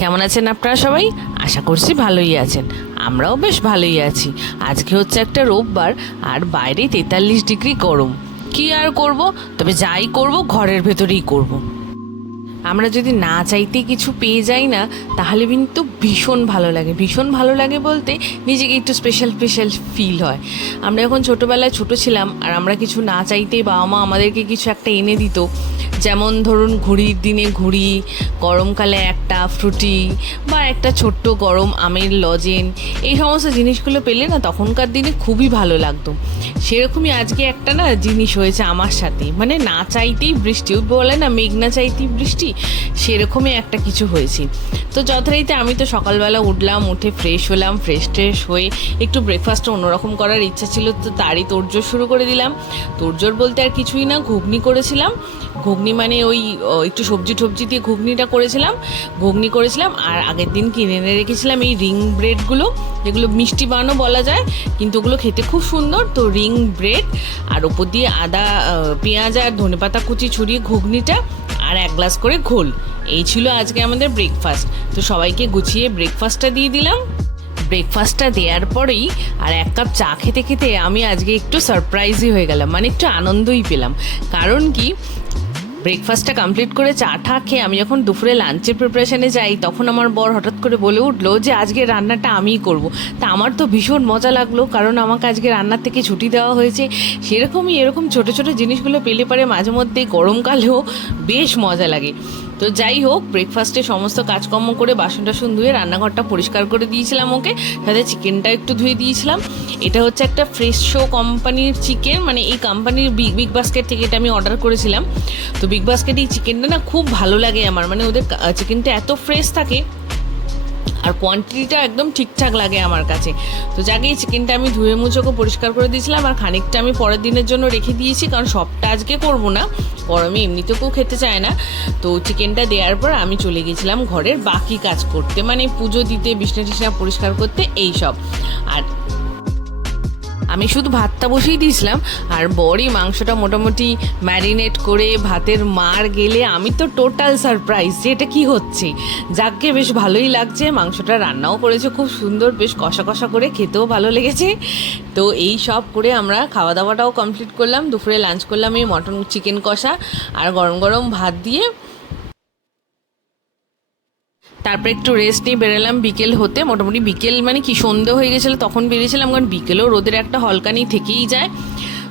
কেমন আছেন আপনারা সবাই? আশা করছি ভালোই আছেন। আমরাও বেশ ভালোই আছি। আজকে হচ্ছে একটা রোববার, আর বাইরে 43 ডিগ্রি গরম। কি আর করব, তবে যাই করব ঘরের ভেতরেই করব। আমরা যদি না চাইতে কিছু পেয়ে যাই না, তাহলে কিন্তু ভীষণ ভালো লাগে। ভীষণ ভালো লাগে বলতে নিজেকে একটু স্পেশাল স্পেশাল ফিল হয়। আমরা যখন ছোটোবেলায় ছোটো ছিলাম, আর আমরা কিছু না চাইতেই বাবা মা আমাদেরকে কিছু একটা এনে দিত, যেমন ধরুন ঘুড়ির দিনে ঘুড়ি, গরমকালে একটা ফ্রুটি বা একটা ছোট্ট গরম আমের লজেন, এই সমস্ত জিনিসগুলো পেলে না তখনকার দিনে খুবই ভালো লাগতো। সেরকমই আজকে একটা না জিনিস হয়েছে আমার সাথে, মানে না চাইতেই বৃষ্টি, ওই বলে না মেঘ না চাইতেই বৃষ্টি, সেরকমই একটা কিছু হয়েছে। তো যথারীতি আমি তো সকালবেলা উঠলাম, উঠে ফ্রেশ হলাম, ফ্রেশ হয়ে একটু ব্রেকফাস্টটা অন্যরকম করার ইচ্ছা ছিল, তো তারই তোড়জোড় শুরু করে দিলাম। তোড়জোড় বলতে আর কিছুই না, ঘুগনি করেছিলাম। ঘুগনি মানে ওই একটু সবজি টবজি দিয়ে ঘুগনিটা করেছিলাম। আর আগের দিন কিনে এনে রেখেছিলাম এই রিং ব্রেডগুলো, যেগুলো মিষ্টি বানও বলা যায়, কিন্তু ওগুলো খেতে খুব সুন্দর। তো রিং ব্রেড, আর ওপর দিয়ে আদা, পেঁয়াজ আর ধনেপাতা কুচি ছড়িয়ে ঘুগনিটা, আর 1 গ্লাস করে ঘোল। এই ছিল আজকে আমাদের ব্রেকফাস্ট। তো সবাইকে গুছিয়ে ব্রেকফাস্টটা দিয়ে দিলাম। ব্রেকফাস্টটা দেওয়ার পরেই আর 1 কাপ চা খেতে খেতে আমি আজকে একটু সারপ্রাইজই হয়ে গেলাম, মানে একটু আনন্দই পেলাম। কারণ কি, ব্রেকফাস্টটা কমপ্লিট করে চা টা খেয়ে আমি যখন দুপুরে লাঞ্চের প্রিপারেশানে যাই, তখন আমার বর হঠাৎ করে বলে উঠলো যে আজকে রান্নাটা আমিই করব। তা আমার তো ভীষণ মজা লাগলো, কারণ আমাকে আজকে রান্নার থেকে ছুটি দেওয়া হয়েছে। সেরকমই এরকম ছোটো ছোটো জিনিসগুলো পেলে পারে মাঝে মধ্যে গরমকালেও বেশ মজা লাগে। তো যাই হোক, ব্রেকফাস্টে সমস্ত কাজকর্ম করে বাসন টাসন ধুয়ে রান্নাঘরটা পরিষ্কার করে দিয়েছিলাম ওকে, সাথে চিকেনটা একটু ধুয়ে দিয়েছিলাম। এটা হচ্ছে একটা ফ্রেশো কোম্পানির চিকেন, মানে এই কোম্পানির বিগ বাস্কেট থেকে এটা আমি অর্ডার করেছিলাম। তো বিগ বাস্কেট এই চিকেনটা না খুব ভালো লাগে আমার, মানে ওদের চিকেনটা এত ফ্রেশ থাকে আর কোয়ান্টিটিটা একদম ঠিকঠাক লাগে আমার কাছে। তো যাকে এই চিকেনটা আমি ধুয়ে মুছোকে পরিষ্কার করে দিয়েছিলাম, আর খানিকটা আমি পরের দিনের জন্য রেখে দিয়েছি, কারণ সবটা আজকে করবো না, আমি এমনিতেও কেউ খেতে চায় না। তো চিকেনটা দেওয়ার পর আমি চলে গেছিলাম ঘরের বাকি কাজ করতে, মানে পুজো দিতে, বিছনা টিছনা পরিষ্কার করতে, এই সব। আর আমি শুধু ভাতটা বসিয়ে দিয়েছিলাম, আর বড়ই মাংসটা মোটামুটি ম্যারিনেট করে ভাতের মার গেলে আমি তো টোটাল সারপ্রাইজ যে এটা কী হচ্ছে। যাকে বেশ ভালোই লাগছে, মাংসটা রান্নাও করেছে খুব সুন্দর, বেশ কষা কষা করে, খেতেও ভালো লেগেছে। তো এই সব করে আমরা খাওয়া দাওয়াটাও কমপ্লিট করলাম। দুপুরে লাঞ্চ করলাম এই মটন চিকেন কষা আর গরম গরম ভাত দিয়ে। তারপরে একটু রেস্ট নিয়ে বেরোলাম বিকেল হতে, মোটামুটি বিকেল মানে কি সন্ধে হয়ে গেছিলো তখন বেরিয়েছিলাম, কারণ বিকেলেও রোদের একটা হলকানি থেকেই যায়।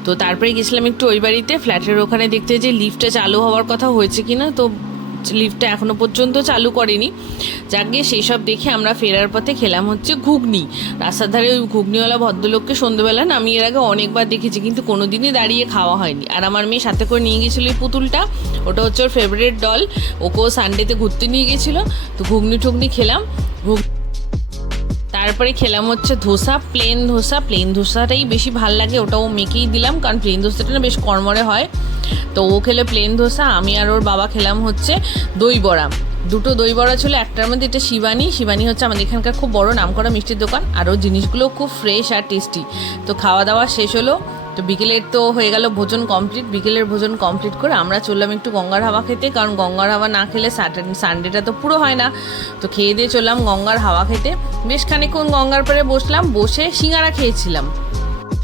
তো তারপরে গেছিলাম একটু ওই বাড়িতে, ফ্ল্যাটের ওখানে দেখতে যে লিফটটা চালু হওয়ার কথা হয়েছে কিনা। তো লিফটটা এখনও পর্যন্ত চালু করেনি। যাক গিয়ে সেই সব দেখে আমরা ফেরার পথে খেলাম হচ্ছে ঘুগনি। রাস্তার ধারে ওই ঘুগনিওয়ালা ভদ্রলোককে সন্ধ্যেবেলা না আমি এর আগে অনেকবার দেখেছি, কিন্তু কোনো দিনই দাঁড়িয়ে খাওয়া হয়নি। আর আমার মেয়ে সাথে করে নিয়ে গেছিলো এই পুতুলটা, ওটা হচ্ছে ওর ফেভারিট ডল, ওকেও সানডেতে ঘুরতে নিয়ে গেছিলো। তো ঘুগনি টুগনি খেলাম। তারপরে খেলাম হচ্ছে ধোসা, প্লেন ধোসাটাই বেশি ভাল লাগে, ওটাও মেকেই দিলাম, কারণ প্লেন ধোসাটা না বেশ কড়মড়ে হয়। তো ও খেলে প্লেন ধোসা, আমি আর ওর বাবা খেলাম হচ্ছে দই বড়া। দুটো দই বড়া ছিল, একটার মধ্যে এটা শিবানী হচ্ছে আমাদের এখানকার খুব বড় নামকরা মিষ্টির দোকান, আর ওর জিনিসগুলো খুব ফ্রেশ আর টেস্টি। তো খাওয়া দাওয়া শেষ হলো। তো বিকেলের তো হয়ে গেল ভোজন কমপ্লিট। বিকেলের ভোজন কমপ্লিট করে আমরা চললাম একটু গঙ্গার হাওয়া খেতে, কারণ গঙ্গার হাওয়া না খেলে সানডেটা তো পুরো হয় না। তো খেয়ে দিয়ে চললাম গঙ্গার হাওয়া খেতে। বেশ খানিকক্ষণ গঙ্গার পাড়ে বসলাম, বসে সিঙ্গারা খেয়েছিলাম।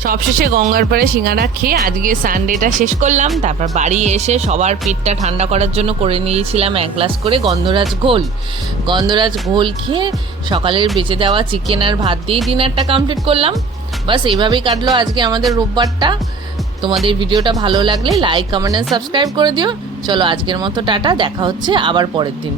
সবশেষে গঙ্গার পাড়ে সিঙ্গারা খেয়ে আজকে সানডেটা শেষ করলাম। তারপর বাড়ি এসে সবার পেটটা ঠান্ডা করার জন্য করে নিয়েছিলাম 1 গ্লাস করে গন্ধরাজ ঘোল খেয়ে সকালের বেঁচে দেওয়া চিকেন আর ভাত দিয়েই ডিনারটা কমপ্লিট করলাম। বাস এইভাবেই কাটলো আজকে আমাদের রোববারটা। তোমাদের ভিডিওটা ভালো লাগলে লাইক, কমেন্ট আর সাবস্ক্রাইব করে দিও। চলো আজকের মতো টাটা, দেখা হচ্ছে আবার পরের দিন।